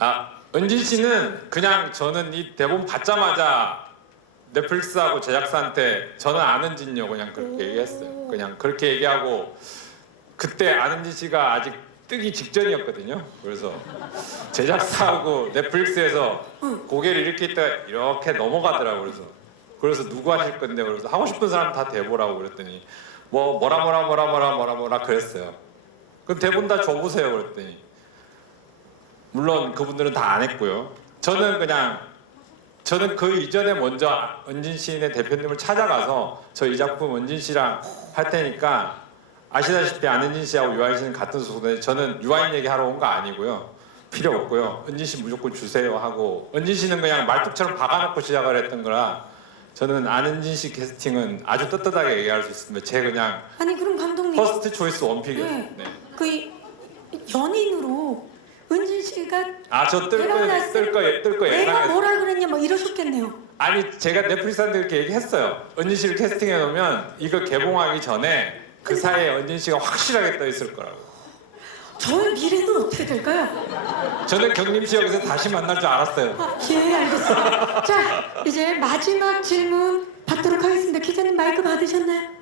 아 은진 씨는 그냥 저는 이 대본 받자마자 넷플릭스하고 제작사한테 저는 안은진요 그냥 그렇게 얘기했어요. 그냥 그렇게 얘기하고 그때 안은진 씨가 아직 뜨기 직전이었거든요. 그래서 제작사하고 넷플릭스에서 고개를 이렇게 있다가 이렇게 넘어가더라고 그래서 그래서 누구 하실 건데 그래서 하고 싶은 사람 다 대보라고 그랬더니 뭐 뭐라 뭐라 뭐라 뭐라 뭐라 뭐라 그랬어요. 그럼 대본 다 줘보세요 그랬더니 물론 그분들은 다 안 했고요. 저는 그냥 저는 그 이전에 먼저 은진 씨네 대표님을 찾아가서 저 이 작품 은진 씨랑 할 테니까 아시다시피 안은진 씨하고 유아인 씨는 같은 소속인데 저는 유아인 얘기하러 온 거 아니고요. 필요 없고요. 은진 씨 무조건 주세요 하고 은진 씨는 그냥 말뚝처럼 박아놓고 시작을 했던 거라 저는 안은진 씨 캐스팅은 아주 떳떳하게 얘기할 수 있습니다. 제 그냥 아니 그럼 감독님 퍼스트 초이스 원픽이었어요. 네. 네. 그 이- 연인으로 은진 씨가 아 저 뜰 내가 거, 봤을 뜰 거, 뜰거 내가 예상했어요. 뭐라 그랬냐 뭐 이러셨겠네요. 아니 제가 넷플릭스한테 이렇게 얘기했어요. 은진 씨를 캐스팅해 놓으면 이거 개봉하기 전에 그 사이에 은진 씨가 확실하게 떠 있을 거라고. 저의 미래는 어떻게 될까요? 저는 경림 씨 여기서 다시 만날 줄 알았어요. 아, 예 알겠습니다. 자 이제 마지막 질문